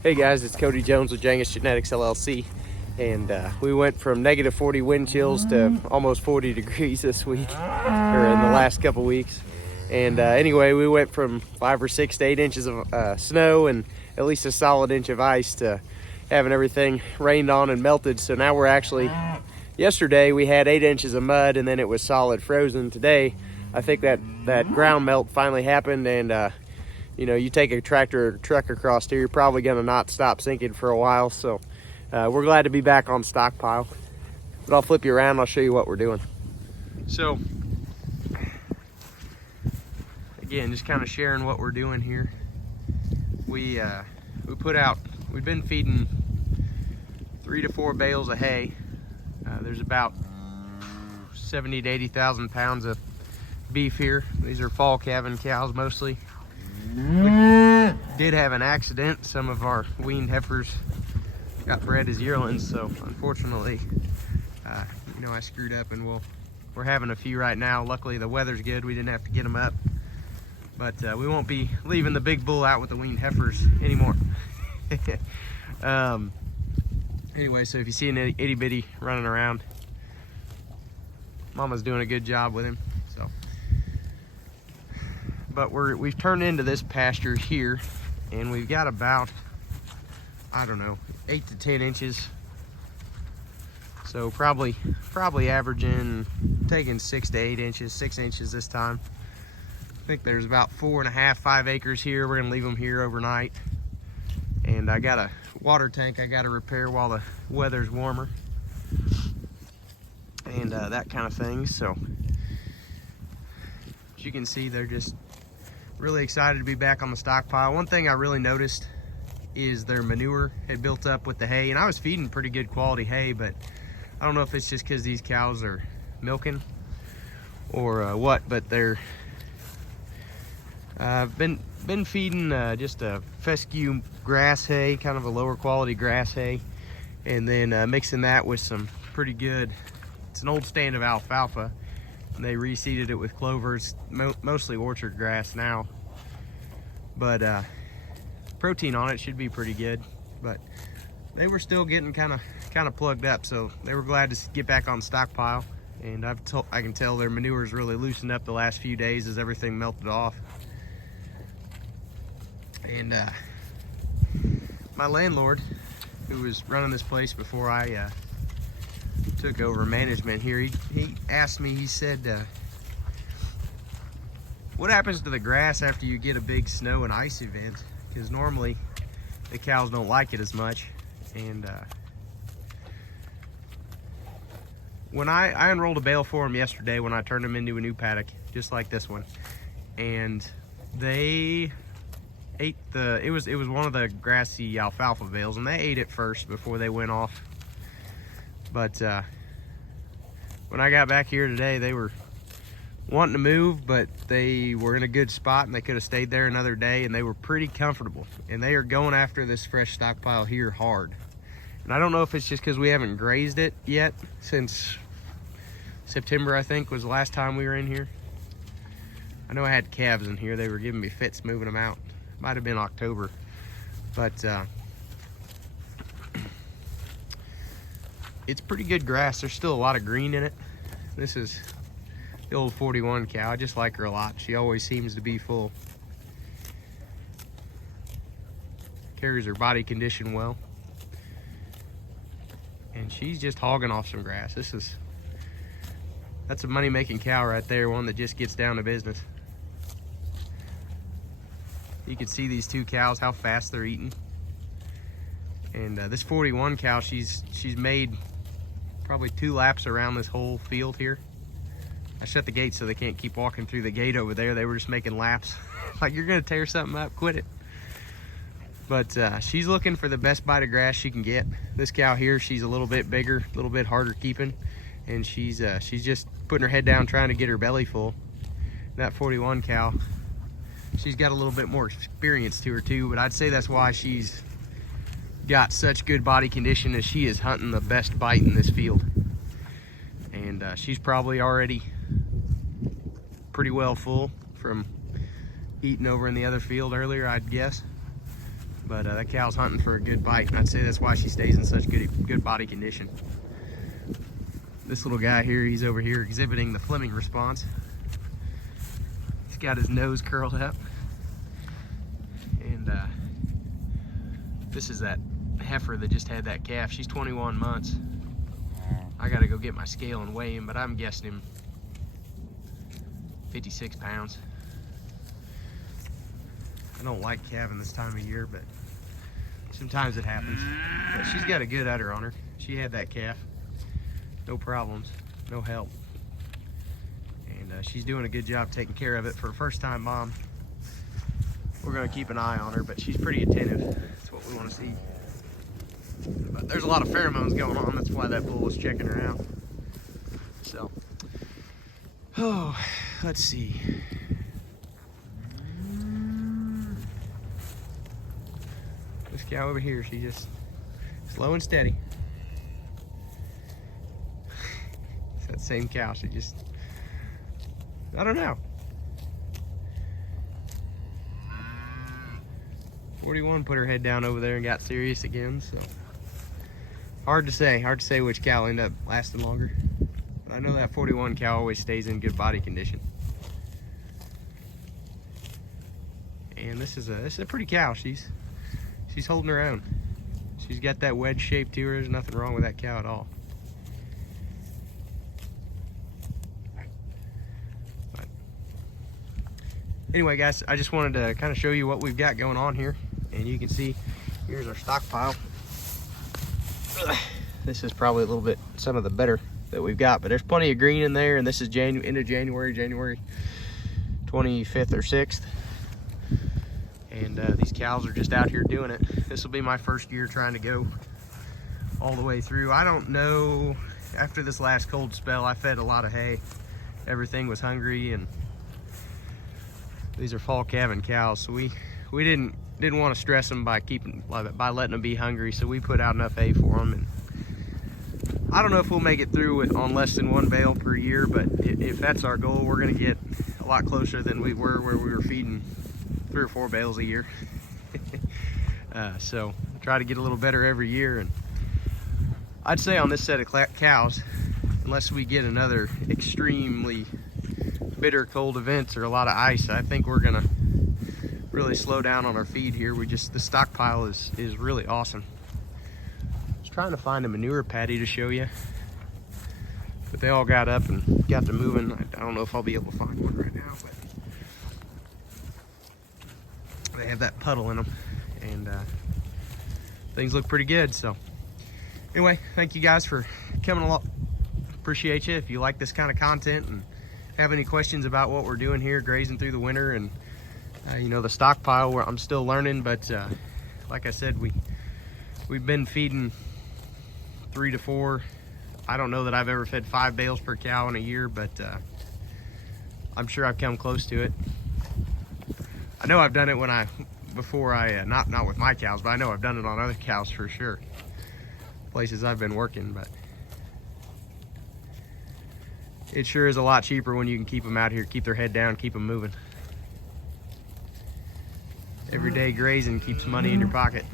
Hey guys, it's Cody Jones with Jangus Genetics LLC, and we went from negative 40 wind chills to almost 40 degrees this week, or in the last couple weeks. And anyway, we went from 5 or 6 to 8 inches of snow and at least a solid inch of ice to having everything rained on and melted. So now we're actually, yesterday we had 8 inches of mud and then it was solid frozen. Today, I think that ground melt finally happened, and you know, you take a tractor or truck across here, you're probably gonna not stop sinking for a while. So we're glad to be back on stockpile. But I'll flip you around and I'll show you what we're doing. So again, just kind of sharing what we're doing here. We've been feeding 3 to 4 bales of hay. There's about 70 to 80,000 pounds of beef here. These are fall calving cows mostly. We did have an accident. Some of our weaned heifers got bred as yearlings, so unfortunately, you know, I screwed up, and we're having a few right now. Luckily, the weather's good. We didn't have to get them up, but we won't be leaving the big bull out with the weaned heifers anymore. Anyway, so if you see an itty bitty running around, Mama's doing a good job with him. So. But we've turned into this pasture here, and we've got about, I don't know, 8 to 10 inches. So probably averaging, taking 6 to 8 inches, 6 inches this time. I think there's about 4.5, 5 acres here. We're gonna leave them here overnight. And I got a water tank I gotta repair while the weather's warmer. And that kind of thing. So as you can see, they're just really excited to be back on the stockpile. One thing I really noticed is their manure had built up with the hay, and I was feeding pretty good quality hay, but I don't know if it's just because these cows are milking or what, but they're been feeding just a fescue grass hay, kind of a lower quality grass hay, and then mixing that with some pretty good, it's an old stand of alfalfa, and they reseeded it with clover. It's mostly orchard grass now, but protein on it should be pretty good. But they were still getting kind of plugged up, so they were glad to get back on stockpile. And I can tell their manure's really loosened up the last few days as everything melted off. And my landlord, who was running this place before I took over management here, he asked me, he said, what happens to the grass after you get a big snow and ice event? Because normally the cows don't like it as much. And when I unrolled a bale for them yesterday, when I turned them into a new paddock, just like this one, and they ate it was one of the grassy alfalfa bales, and they ate it first before they went off. But when I got back here today, they were wanting to move, but they were in a good spot and they could have stayed there another day, and they were pretty comfortable. And they are going after this fresh stockpile here hard. And I don't know if it's just because we haven't grazed it yet since September, I think, was the last time we were in here. I know I had calves in here. They were giving me fits moving them out. Might have been October. But it's pretty good grass. There's still a lot of green in it. This is the old 41 cow. I just like her a lot. She always seems to be full. Carries her body condition well. And she's just hogging off some grass. That's a money-making cow right there, one that just gets down to business. You can see these two cows, how fast they're eating. And this 41 cow, she's made probably 2 laps around this whole field here. I shut the gate so they can't keep walking through the gate over there. They were just making laps. Like, you're gonna tear something up, quit it. But she's looking for the best bite of grass she can get. This cow here, she's a little bit bigger, a little bit harder keeping, and she's just putting her head down trying to get her belly full. That 41 cow, she's got a little bit more experience to her too, but I'd say that's why she's got such good body condition, as she is hunting the best bite in this field. And she's probably already pretty well full from eating over in the other field earlier, I'd guess. But that cow's hunting for a good bite, and I'd say that's why she stays in such good body condition. This little guy here, he's over here exhibiting the Fleming response. He's got his nose curled up. And this is that heifer that just had that calf. She's 21 months. I gotta go get my scale and weigh him, but I'm guessing him 56 pounds. I don't like calving this time of year, but sometimes it happens. But she's got a good udder on her. She had that calf. No problems, no help. And she's doing a good job taking care of it for a first-time mom. We're gonna keep an eye on her, but she's pretty attentive. That's what we wanna see. But there's a lot of pheromones going on. That's why that bull was checking her out. So, oh, let's see. This cow over here, she just slow and steady. It's that same cow. She just, I don't know. 41 put her head down over there and got serious again. So hard to say which cow will end up lasting longer. But I know that 41 cow always stays in good body condition. And this is a pretty cow. She's holding her own. She's got that wedge shape to her. There's nothing wrong with that cow at all. But anyway, guys, I just wanted to kind of show you what we've got going on here. And you can see, here's our stockpile. This is probably a little bit some of the better that we've got, but there's plenty of green in there, and this is end of January 25th or 6th. And these cows are just out here doing it. This will be my first year trying to go all the way through. I don't know, after this last cold spell, I fed a lot of hay. Everything was hungry, and these are fall calving cows, so we didn't want to stress them by letting them be hungry, so we put out enough hay for them. And I don't know if we'll make it through on less than 1 bale per year, but if that's our goal, we're going to get a lot closer than we were where we were feeding 3 or 4 bales a year. So try to get a little better every year. And I'd say on this set of cows, unless we get another extremely bitter cold events or a lot of ice, I think we're gonna really slow down on our feed here. The stockpile is really awesome. I was trying to find a manure patty to show you, but they all got up and got to moving. I don't know if I'll be able to find one right now, but they have that puddle in them, and things look pretty good. So anyway, thank you guys for coming along. Appreciate you. If you like this kind of content and have any questions about what we're doing here, grazing through the winter, and you know, the stockpile, where I'm still learning, but like I said, we've been feeding 3 to 4. I don't know that I've ever fed 5 bales per cow in a year, but I'm sure I've come close to it. I know I've done it before I not with my cows, but I know I've done it on other cows for sure. Places I've been working, but it sure is a lot cheaper when you can keep them out here, keep their head down, keep them moving. Everyday grazing keeps money in your pocket.